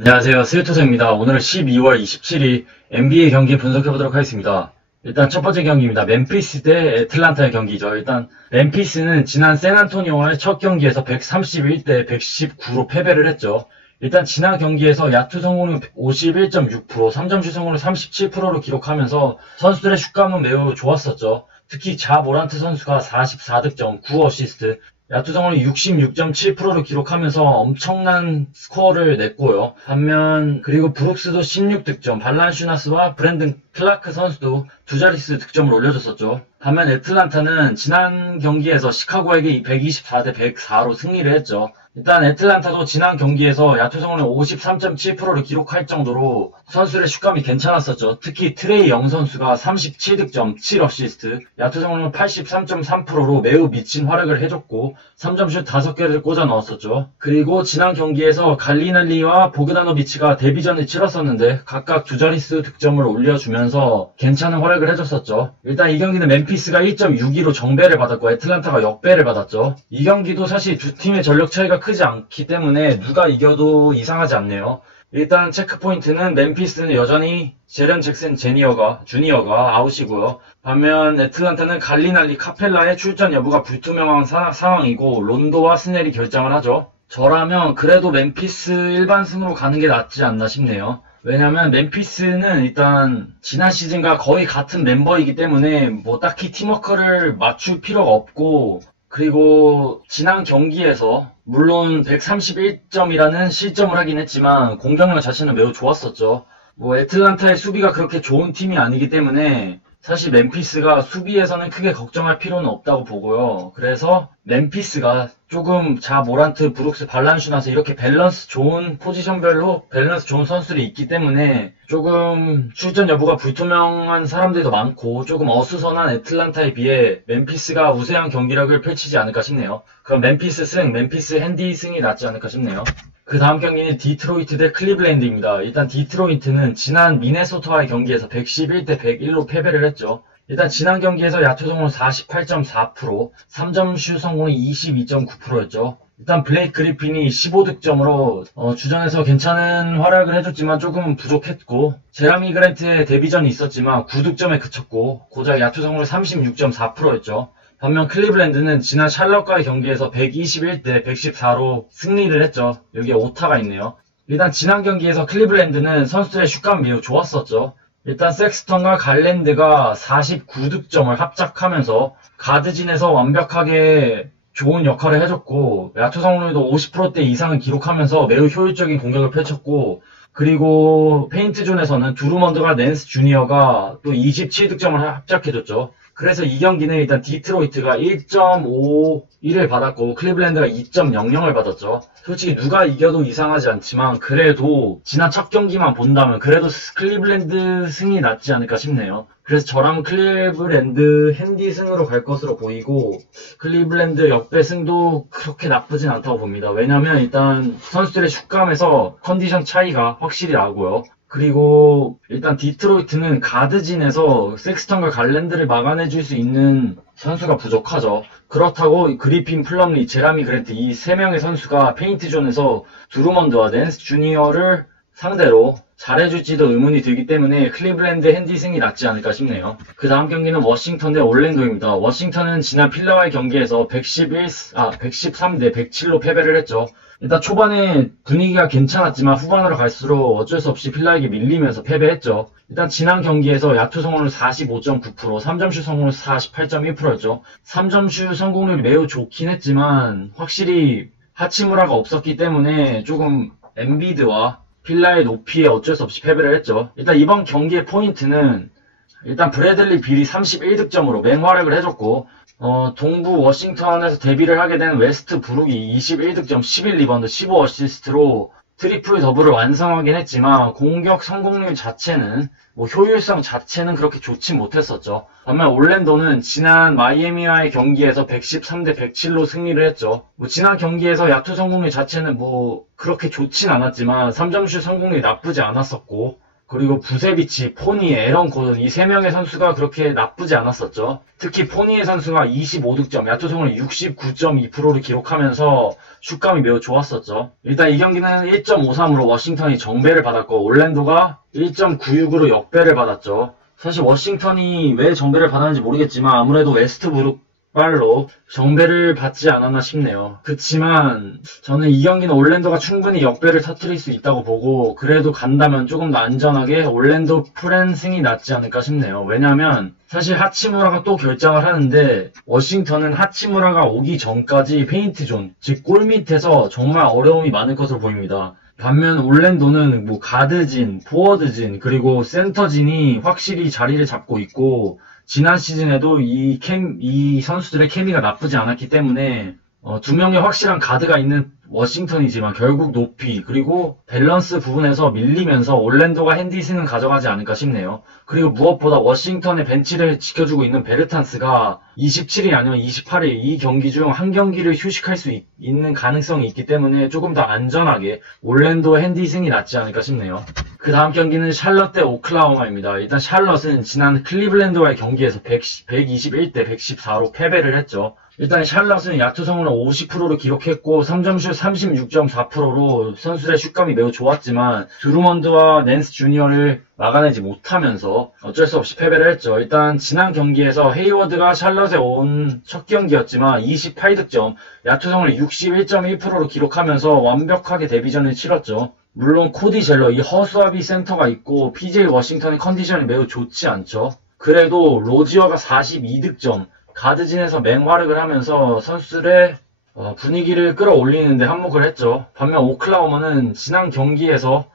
안녕하세요. 스위토서입니다. 오늘은 12월 27일 NBA 경기 분석해보도록 하겠습니다. 일단 첫 번째 경기입니다. 멤피스 대 애틀란타의 경기죠. 일단 멤피스는 지난 샌안토니오와의 첫 경기에서 131대 119로 패배를 했죠. 일단 지난 경기에서 야투 성공률 51.6%, 3점슛 성공률 37%로 기록하면서 선수들의 슛감은 매우 좋았었죠. 특히 자 모란트 선수가 44득점, 9어시스트, 야투 성공률 66.7%를 기록하면서 엄청난 스코어를 냈고요. 반면 그리고 브룩스도 16득점, 발란슈나스와 브랜든 클라크 선수도 두 자릿수 득점을 올려줬었죠. 반면 애틀란타는 지난 경기에서 시카고에게 124대 104로 승리를 했죠. 일단 애틀란타도 지난 경기에서 야투 성공률 53.7%를 기록할 정도로 선수들의 슛감이 괜찮았었죠. 특히 트레이 영 선수가 37득점, 7어시스트, 야투 성공률 83.3%로 매우 미친 활약을 해줬고 3점슛 5개를 꽂아 넣었었죠. 그리고 지난 경기에서 갈리날리와 보그다노비치가 데뷔전을 치렀었는데 각각 두 자릿수 득점을 올려주면서 괜찮은 활약을 해줬었죠. 일단 이 경기는 멤피스가 1.62로 정배를 받았고 애틀란타가 역배를 받았죠. 이 경기도 사실 두 팀의 전력 차이가 크지 않기 때문에 누가 이겨도 이상하지 않네요. 일단 체크포인트는 멤피스는 여전히 제런 잭슨 주니어가 아웃이고요. 반면 애틀란타는 갈리날리, 카펠라의 출전 여부가 불투명한 상황이고 론도와 스넬이 결정을 하죠. 저라면 그래도 멤피스 일반 승으로 가는 게 낫지 않나 싶네요. 왜냐면 멤피스는 일단 지난 시즌과 거의 같은 멤버이기 때문에 뭐 딱히 팀워크를 맞출 필요가 없고, 그리고 지난 경기에서 물론 131점이라는 실점을 하긴 했지만 공격력 자체는 매우 좋았었죠. 뭐 애틀란타의 수비가 그렇게 좋은 팀이 아니기 때문에 사실 멤피스가 수비에서는 크게 걱정할 필요는 없다고 보고요. 그래서 멤피스가 조금 자 모란트, 브룩스, 발란슈나스 이렇게 밸런스 좋은 포지션별로 밸런스 좋은 선수들이 있기 때문에 조금 출전 여부가 불투명한 사람들도 많고 조금 어수선한 애틀란타에 비해 멤피스가 우세한 경기력을 펼치지 않을까 싶네요. 그럼 멤피스 핸디 승이 낫지 않을까 싶네요. 그 다음 경기는 디트로이트 대 클리블랜드입니다. 일단 디트로이트는 지난 미네소타와의 경기에서 111대 101로 패배를 했죠. 일단 지난 경기에서 야투 성공률 48.4%, 3점슛 성공률 22.9%였죠. 일단 블레이크 그리핀이 15득점으로 주전에서 괜찮은 활약을 해줬지만 조금은 부족했고, 제라미 그랜트의 데뷔전이 있었지만 9득점에 그쳤고 고작 야투 성공률 36.4%였죠. 반면 클리블랜드는 지난 샬럿과의 경기에서 121대 114로 승리를 했죠. 여기에 오타가 있네요. 일단 지난 경기에서 클리블랜드는 선수들의 슛감이 매우 좋았었죠. 일단 섹스턴과 갈랜드가 49득점을 합작하면서 가드진에서 완벽하게 좋은 역할을 해줬고 야투 성공률도 50%대 이상을 기록하면서 매우 효율적인 공격을 펼쳤고, 그리고 페인트존에서는 두루먼드가 낸스 주니어가 또 27득점을 합작해줬죠. 그래서 이 경기는 일단 디트로이트가 1.51을 받았고 클리블랜드가 2.00을 받았죠. 솔직히 누가 이겨도 이상하지 않지만 그래도 지난 첫 경기만 본다면 그래도 클리블랜드 승이 낫지 않을까 싶네요. 그래서 저랑 클리블랜드 핸디 승으로 갈 것으로 보이고 클리블랜드 역배 승도 그렇게 나쁘진 않다고 봅니다. 왜냐면 일단 선수들의 슛감에서 컨디션 차이가 확실히 나고요. 그리고 일단 디트로이트는 가드진에서 섹스턴과 갈랜드를 막아내줄 수 있는 선수가 부족하죠. 그렇다고 그리핀, 플럼리, 제라미 그랜트 이 세 명의 선수가 페인트존에서 두루먼드와 낸스 주니어를 상대로 잘해줄지도 의문이 들기 때문에 클리블랜드 핸디 승이 낫지 않을까 싶네요. 그 다음 경기는 워싱턴 대 올랜도입니다. 워싱턴은 지난 필라와의 경기에서 113대 107로 패배를 했죠. 일단 초반에 분위기가 괜찮았지만 후반으로 갈수록 어쩔 수 없이 필라에게 밀리면서 패배했죠. 일단 지난 경기에서 야투 성공률 45.9%, 3점슛 성공률 48.1%였죠. 3점슛 성공률이 매우 좋긴 했지만 확실히 하치무라가 없었기 때문에 조금 엔비드와 필라의 높이에 어쩔 수 없이 패배를 했죠. 일단 이번 경기의 포인트는 일단 브래들리 빌이 31득점으로 맹활약을 해줬고, 동부 워싱턴에서 데뷔를 하게 된 웨스트 브룩이 21득점, 11리바운드, 15어시스트로 트리플 더블을 완성하긴 했지만 공격 성공률 자체는 효율성 자체는 그렇게 좋지 못했었죠. 반면 올랜도는 지난 마이애미와의 경기에서 113대 107로 승리를 했죠. 지난 경기에서 야투 성공률 자체는 그렇게 좋진 않았지만 3점슛 성공률이 나쁘지 않았었고, 그리고 부세비치, 포니, 에런 고든 이 3명의 선수가 그렇게 나쁘지 않았었죠. 특히 포니의 선수가 25득점, 야투 성공률 69.2%를 기록하면서 슛감이 매우 좋았었죠. 일단 이 경기는 1.53으로 워싱턴이 정배를 받았고 올랜도가 1.96으로 역배를 받았죠. 사실 워싱턴이 왜 정배를 받았는지 모르겠지만 아무래도 웨스트브룩 발로 정배를 받지 않았나 싶네요. 그치만 저는 이 경기는 올랜도가 충분히 역배를 터뜨릴 수 있다고 보고 그래도 간다면 조금 더 안전하게 올랜도 프랜승이 낫지 않을까 싶네요. 왜냐하면 사실 하치무라가 또 결장을 하는데 워싱턴은 하치무라가 오기 전까지 페인트존, 즉 골 밑에서 정말 어려움이 많을 것으로 보입니다. 반면 올랜도는 뭐 가드진, 포워드진, 그리고 센터진이 확실히 자리를 잡고 있고 지난 시즌에도 이 선수들의 케미가 나쁘지 않았기 때문에 두 명의 확실한 가드가 있는 워싱턴이지만 결국 높이 그리고 밸런스 부분에서 밀리면서 올랜도가 핸디승은 가져가지 않을까 싶네요. 그리고 무엇보다 워싱턴의 벤치를 지켜주고 있는 베르탄스가 27일 아니면 28일 이 경기 중 한 경기를 휴식할 수 있는 가능성이 있기 때문에 조금 더 안전하게 올랜도 핸디승이 낫지 않을까 싶네요. 그 다음 경기는 샬럿 대 오클라호마입니다. 일단 샬럿은 지난 클리블랜드와의 경기에서 121대 114로 패배를 했죠. 일단 샬럿은 야투 성공률 50%를 기록했고 3점슛 36.4%로 선수들의 슛감이 매우 좋았지만 드루먼드와 낸스 주니어를 막아내지 못하면서 어쩔 수 없이 패배를 했죠. 일단 지난 경기에서 헤이워드가 샬럿에 온 첫 경기였지만 28득점, 야투 성공률 61.1%를 기록하면서 완벽하게 데뷔전을 치렀죠. 물론 코디 젤러, 이 허수아비 센터가 있고 PJ 워싱턴의 컨디션이 매우 좋지 않죠. 그래도 로지어가 42득점, 가드진에서 맹활약을 하면서 선수들의 분위기를 끌어올리는데 한몫을 했죠. 반면 오클라호마는 지난 경기에서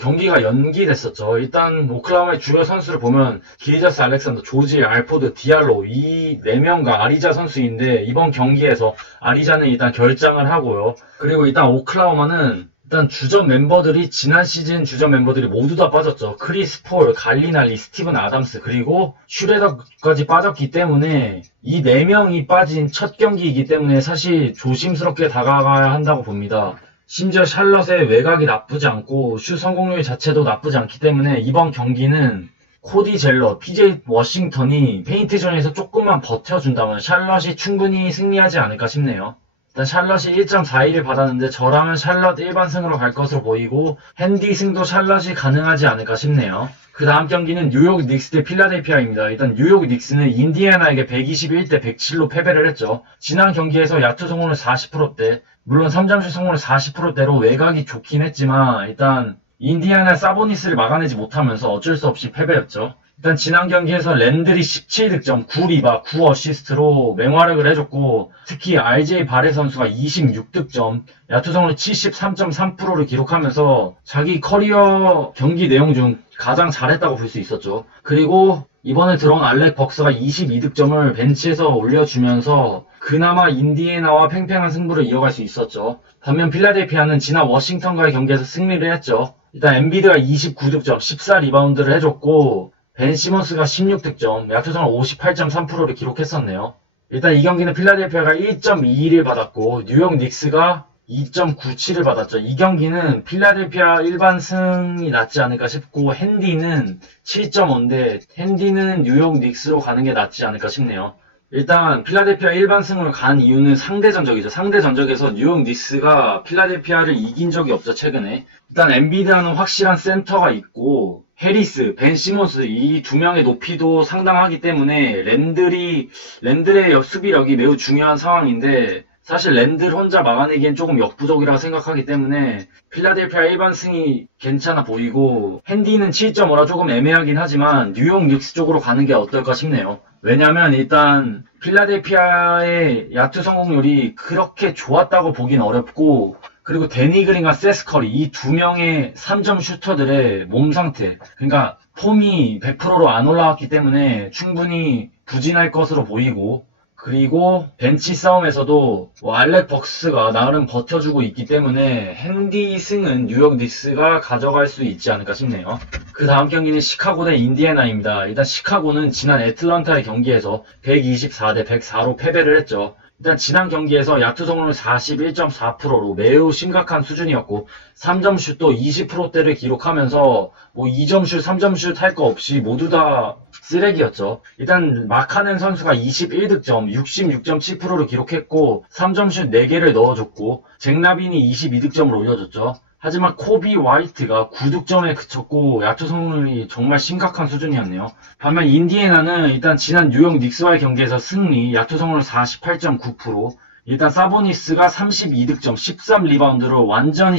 경기가 연기됐었죠. 일단 오클라호마의 주요 선수를 보면 기리자스 알렉산더, 조지, 알포드, 디알로 이 4명과 아리자 선수인데 이번 경기에서 아리자는 일단 결장을 하고요. 그리고 일단 오클라호마는 일단 주전 멤버들이 지난 시즌 주전 멤버들이 모두 다 빠졌죠. 크리스 폴, 갈리날리, 스티븐 아담스 그리고 슈레더까지 빠졌기 때문에 이 4명이 빠진 첫 경기이기 때문에 사실 조심스럽게 다가가야 한다고 봅니다. 심지어 샬럿의 외곽이 나쁘지 않고 슛 성공률 자체도 나쁘지 않기 때문에 이번 경기는 코디 젤러, PJ 워싱턴이 페인트존에서 조금만 버텨준다면 샬럿이 충분히 승리하지 않을까 싶네요. 일단 샬럿이 1.41을 받았는데 저라면 샬럿 일반승으로 갈 것으로 보이고 핸디승도 샬럿이 가능하지 않을까 싶네요. 그 다음 경기는 뉴욕 닉스 대 필라델피아입니다. 일단 뉴욕 닉스는 인디애나에게 121대 107로 패배를 했죠. 지난 경기에서 야투 성공률 40%대, 물론 3점슛 성공률 40%대로 외곽이 좋긴 했지만 일단 인디애나 사보니스를 막아내지 못하면서 어쩔 수 없이 패배였죠. 일단 지난 경기에서 랜들이 17득점, 9리바, 9어시스트로 맹활약을 해줬고 특히 RJ 바레 선수가 26득점, 야투 성공률 73.3%를 기록하면서 자기 커리어 경기 내용 중 가장 잘했다고 볼 수 있었죠. 그리고 이번에 들어온 알렉 벅스가 22득점을 벤치에서 올려주면서 그나마 인디애나와 팽팽한 승부를 이어갈 수 있었죠. 반면 필라델피아는 지난 워싱턴과의 경기에서 승리를 했죠. 일단 엔비드가 29득점, 14리바운드를 해줬고 벤 시몬스가 16득점, 야투 성공률 58.3%를 기록했었네요. 일단 이 경기는 필라델피아가 1.21을 받았고 뉴욕 닉스가 2.97을 받았죠. 이 경기는 필라델피아 일반승이 낫지 않을까 싶고 핸디는 7.5인데 핸디는 뉴욕 닉스로 가는 게 낫지 않을까 싶네요. 일단 필라델피아 일반승으로 간 이유는 상대 전적이죠. 상대 전적에서 뉴욕 닉스가 필라델피아를 이긴 적이 없죠, 최근에. 일단 엔비드는 확실한 센터가 있고 해리스, 벤 시몬스 이 두 명의 높이도 상당하기 때문에 랜들의 수비력이 매우 중요한 상황인데 사실 랜들 혼자 막아내기엔 조금 역부족이라고 생각하기 때문에 필라델피아 일반승이 괜찮아 보이고 핸디는 7.5라 조금 애매하긴 하지만 뉴욕 닉스 쪽으로 가는 게 어떨까 싶네요. 왜냐면 일단 필라델피아의 야투 성공률이 그렇게 좋았다고 보긴 어렵고 그리고 데니 그린과 세스 커리 이 두 명의 3점 슈터들의 몸 상태 그러니까 폼이 100%로 안 올라왔기 때문에 충분히 부진할 것으로 보이고 그리고 벤치 싸움에서도 알렉 벅스가 나름 버텨주고 있기 때문에 핸디 승은 뉴욕 닉스가 가져갈 수 있지 않을까 싶네요. 그 다음 경기는 시카고 대 인디애나입니다. 일단 시카고는 지난 애틀란타의 경기에서 124대 104로 패배를 했죠. 일단 지난 경기에서 야투 성공률 41.4%로 매우 심각한 수준이었고 3점 슛도 20%대를 기록하면서 뭐 2점 슛, 3점 슛 할 거 없이 모두 다 쓰레기였죠. 일단 마카넨 선수가 21득점, 66.7%를 기록했고 3점 슛 4개를 넣어줬고 잭 라빈이 22득점을 올려줬죠. 하지만 코비 화이트가 9득점에 그쳤고 야투 성공률이 정말 심각한 수준이었네요. 반면 인디애나는 일단 지난 뉴욕 닉스와의 경기에서 승리, 야투 성공률 48.9%, 일단 사보니스가 32득점, 13리바운드로 완전히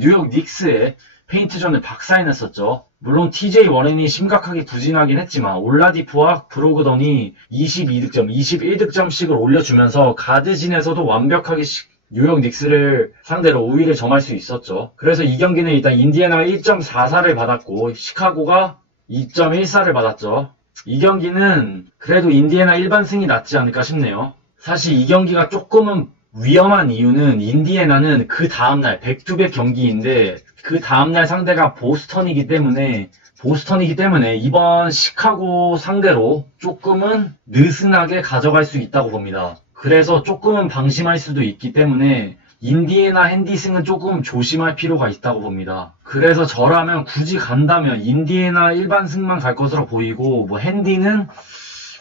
뉴욕 닉스의 페인트전을 박살냈었죠. 물론 TJ 워렌이 심각하게 부진하긴 했지만 올라디포와 브로그던이 22득점, 21득점씩을 올려주면서 가드진에서도 완벽하게 뉴욕 닉스를 상대로 우위를 점할 수 있었죠. 그래서 이 경기는 일단 인디애나가 1.44를 받았고 시카고가 2.14를 받았죠. 이 경기는 그래도 인디애나 일반승이 낫지 않을까 싶네요. 사실 이 경기가 조금은 위험한 이유는 인디애나는 그 다음날 백투백 경기인데 그 다음날 상대가 보스턴이기 때문에 이번 시카고 상대로 조금은 느슨하게 가져갈 수 있다고 봅니다. 그래서 조금은 방심할 수도 있기 때문에 인디애나 핸디승은 조금 조심할 필요가 있다고 봅니다. 그래서 저라면 굳이 간다면 인디애나 일반승만 갈 것으로 보이고 뭐 핸디는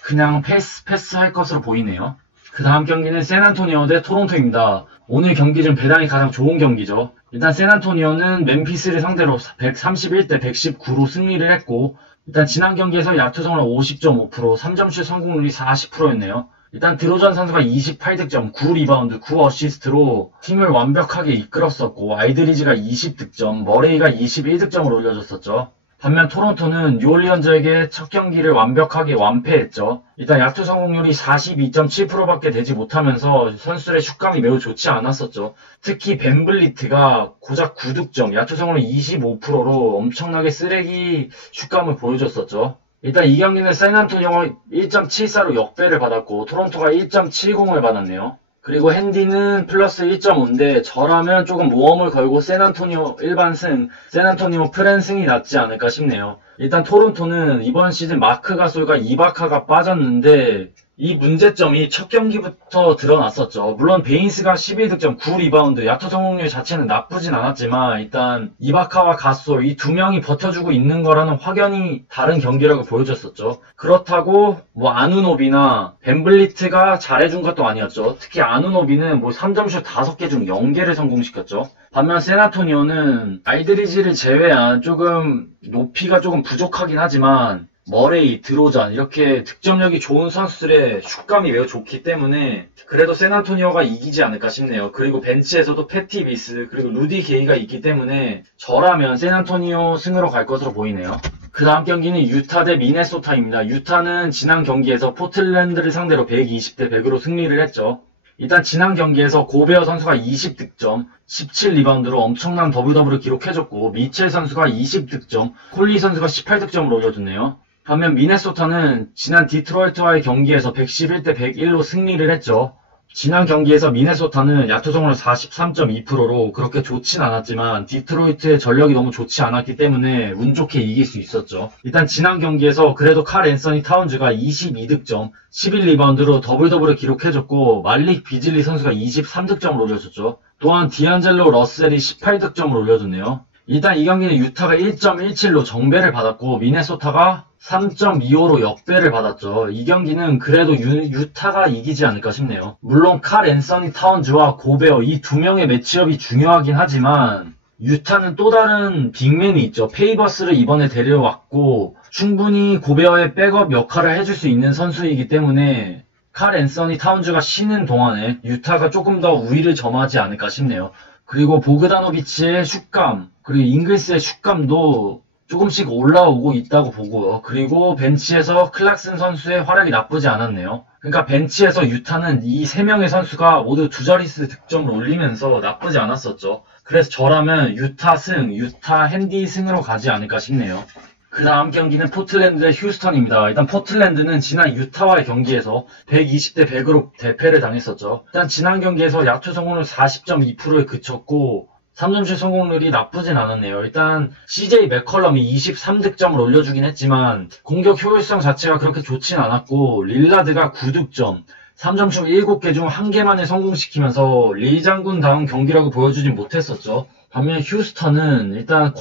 그냥 패스할 것으로 보이네요. 그 다음 경기는 샌안토니오 대 토론토입니다. 오늘 경기 중 배당이 가장 좋은 경기죠. 일단 샌안토니오는 멤피스를 상대로 131대 119로 승리를 했고 일단 지난 경기에서 야투 성공률 50.5%, 3점슛 성공률이 40%였네요. 일단 드로전 선수가 28득점, 9리바운드, 9어시스트로 팀을 완벽하게 이끌었었고 아이드리지가 20득점, 머레이가 21득점을 올려줬었죠. 반면 토론토는 뉴올리언즈에게 첫 경기를 완벽하게 완패했죠. 일단 야투 성공률이 42.7%밖에 되지 못하면서 선수들의 슛감이 매우 좋지 않았었죠. 특히 벤블리트가 고작 9득점, 야투 성공률 25%로 엄청나게 쓰레기 슛감을 보여줬었죠. 일단 이 경기는 샌안토니오가 1.74로 역배를 받았고 토론토가 1.70을 받았네요. 그리고 핸디는 플러스 1.5인데 저라면 조금 모험을 걸고 샌안토니오 일반승, 샌안토니오 프랜승이 낫지 않을까 싶네요. 일단 토론토는 이번 시즌 마크 가솔과 이바카가 빠졌는데 이 문제점이 첫 경기부터 드러났었죠. 물론 베인스가 11득점, 9리바운드, 야투 성공률 자체는 나쁘진 않았지만 일단 이바카와 가솔 이 두 명이 버텨주고 있는 거라는 확연히 다른 경기라고 보여줬었죠. 그렇다고 뭐 아누노비나 벤블리트가 잘해준 것도 아니었죠. 특히 아누노비는 뭐 3점슛 5개 중 0개를 성공시켰죠. 반면 샌안토니오는 아이드리지를 제외한 조금 높이가 조금 부족하긴 하지만 머레이, 드로잔 이렇게 득점력이 좋은 선수들의 슛감이 매우 좋기 때문에 그래도 샌안토니오가 이기지 않을까 싶네요. 그리고 벤치에서도 패티 비스 그리고 루디 게이가 있기 때문에 저라면 샌안토니오 승으로 갈 것으로 보이네요. 그 다음 경기는 유타 대 미네소타입니다. 유타는 지난 경기에서 포틀랜드를 상대로 120대 100으로 승리를 했죠. 일단 지난 경기에서 고베어 선수가 20득점, 17리바운드로 엄청난 더블더블을 기록해줬고 미첼 선수가 20득점, 콜리 선수가 18득점을 올려줬네요. 반면 미네소타는 지난 디트로이트와의 경기에서 111대 101로 승리를 했죠. 지난 경기에서 미네소타는 야투 성공률 43.2%로 그렇게 좋진 않았지만 디트로이트의 전력이 너무 좋지 않았기 때문에 운 좋게 이길 수 있었죠. 일단 지난 경기에서 그래도 칼 앤서니 타운즈가 22득점, 11리바운드로 더블더블을 기록해줬고 말릭 비즐리 선수가 23득점을 올려줬죠. 또한 디안젤로 러셀이 18득점을 올려줬네요. 일단 이 경기는 유타가 1.17로 정배를 받았고 미네소타가 3.25로 역배를 받았죠. 이 경기는 그래도 유타가 이기지 않을까 싶네요. 물론 칼 앤서니 타운즈와 고베어 이 두 명의 매치업이 중요하긴 하지만 유타는 또 다른 빅맨이 있죠. 페이버스를 이번에 데려왔고 충분히 고베어의 백업 역할을 해줄 수 있는 선수이기 때문에 칼 앤서니 타운즈가 쉬는 동안에 유타가 조금 더 우위를 점하지 않을까 싶네요. 그리고 보그다노비치의 슛감 그리고 잉글스의 슛감도 조금씩 올라오고 있다고 보고요. 그리고 벤치에서 클락슨 선수의 활약이 나쁘지 않았네요. 그러니까 벤치에서 유타는 이 3명의 선수가 모두 두 자릿수 득점을 올리면서 나쁘지 않았었죠. 그래서 저라면 유타 승, 유타 핸디 승으로 가지 않을까 싶네요. 그 다음 경기는 포틀랜드 대 휴스턴입니다. 일단 포틀랜드는 지난 유타와의 경기에서 120대 100으로 대패를 당했었죠. 일단 지난 경기에서 야투 성공률 40.2%에 그쳤고 3점슛 성공률이 나쁘진 않았네요. 일단 CJ 맥컬럼이 23득점을 올려주긴 했지만 공격 효율성 자체가 그렇게 좋진 않았고 릴라드가 9득점, 3점슛 7개 중 1개만에 성공시키면서 리장군다운 경기라고 보여주진 못했었죠. 반면 휴스턴은 일단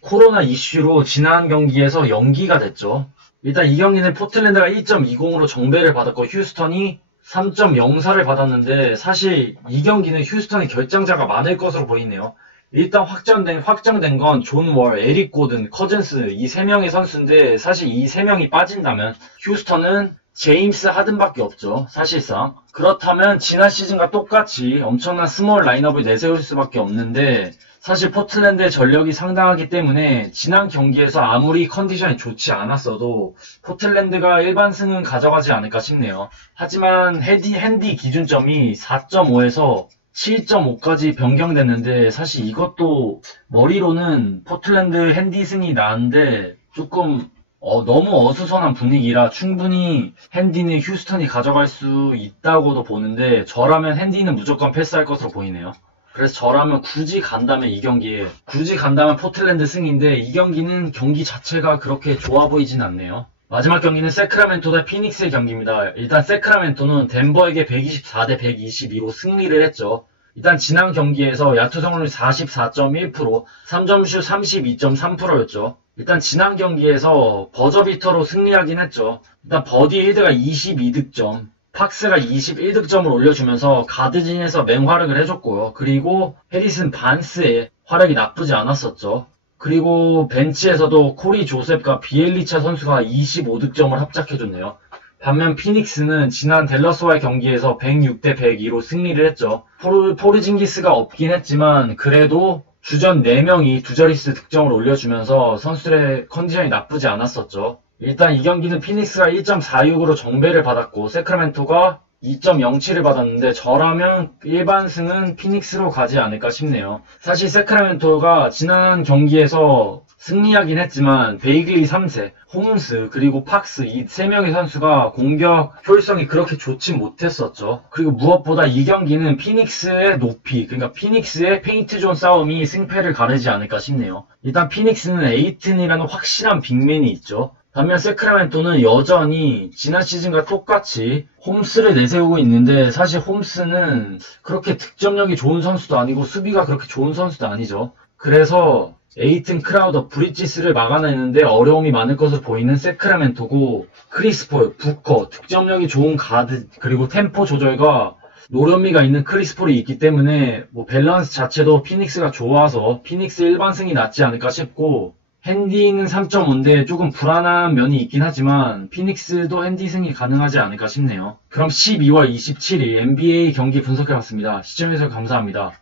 코로나 이슈로 지난 경기에서 연기가 됐죠. 일단 이 경기는 포틀랜드가 1.20으로 정배를 받았고 휴스턴이 3.04를 받았는데 사실 이 경기는 휴스턴의 결장자가 많을 것으로 보이네요. 일단 확정된 건 존 월, 에릭 고든, 커즌스 이 3명의 선수인데 사실 이 3명이 빠진다면 휴스턴은 제임스 하든밖에 없죠. 사실상. 그렇다면 지난 시즌과 똑같이 엄청난 스몰 라인업을 내세울 수밖에 없는데 사실 포틀랜드의 전력이 상당하기 때문에 지난 경기에서 아무리 컨디션이 좋지 않았어도 포틀랜드가 일반승은 가져가지 않을까 싶네요. 하지만 핸디 기준점이 4.5에서 7.5까지 변경됐는데 사실 이것도 머리로는 포틀랜드 핸디승이 나은데 조금 너무 어수선한 분위기라 충분히 핸디는 휴스턴이 가져갈 수 있다고도 보는데 저라면 핸디는 무조건 패스할 것으로 보이네요. 그래서 저라면 굳이 간다면 포틀랜드 승인데 이 경기는 경기 자체가 그렇게 좋아 보이진 않네요. 마지막 경기는 세크라멘토 대 피닉스의 경기입니다. 일단 세크라멘토는 덴버에게 124대 122로 승리를 했죠. 일단 지난 경기에서 야투 성공률 44.1%, 3점슛 32.3%였죠. 일단 지난 경기에서 버저비터로 승리하긴 했죠. 일단 버디 힐드가 22득점, 팍스가 21득점을 올려주면서 가드진에서 맹활약을 해줬고요. 그리고 해리슨 반스의 활약이 나쁘지 않았었죠. 그리고 벤치에서도 코리 조셉과 비엘리차 선수가 25득점을 합작해줬네요. 반면 피닉스는 지난 댈러스와의 경기에서 106대 102로 승리를 했죠. 포르징기스가 없긴 했지만 그래도 주전 4명이 두자릿수 득점을 올려주면서 선수들의 컨디션이 나쁘지 않았었죠. 일단 이 경기는 피닉스가 1.46으로 정배를 받았고 세크라멘토가 2.07을 받았는데 저라면 일반승은 피닉스로 가지 않을까 싶네요. 사실 세크라멘토가 지난 경기에서 승리하긴 했지만 베이글리 3세, 홈스, 그리고 팍스 이 3명의 선수가 공격 효율성이 그렇게 좋지 못했었죠. 그리고 무엇보다 이 경기는 피닉스의 높이, 그러니까 피닉스의 페인트존 싸움이 승패를 가르지 않을까 싶네요. 일단 피닉스는 에이튼이라는 확실한 빅맨이 있죠. 반면 세크라멘토는 여전히 지난 시즌과 똑같이 홈스를 내세우고 있는데 사실 홈스는 그렇게 득점력이 좋은 선수도 아니고 수비가 그렇게 좋은 선수도 아니죠. 그래서 에이튼, 크라우더, 브리지스를 막아내는데 어려움이 많을 것으로 보이는 세크라멘토고 크리스 폴, 부커, 득점력이 좋은 가드, 그리고 템포 조절과 노련미가 있는 크리스 폴이 있기 때문에 밸런스 자체도 피닉스가 좋아서 피닉스 일반승이 낫지 않을까 싶고 핸디는 3.5인데 조금 불안한 면이 있긴 하지만 피닉스도 핸디 승이 가능하지 않을까 싶네요. 그럼 12월 27일 NBA 경기 분석해봤습니다. 시청해주셔서 감사합니다.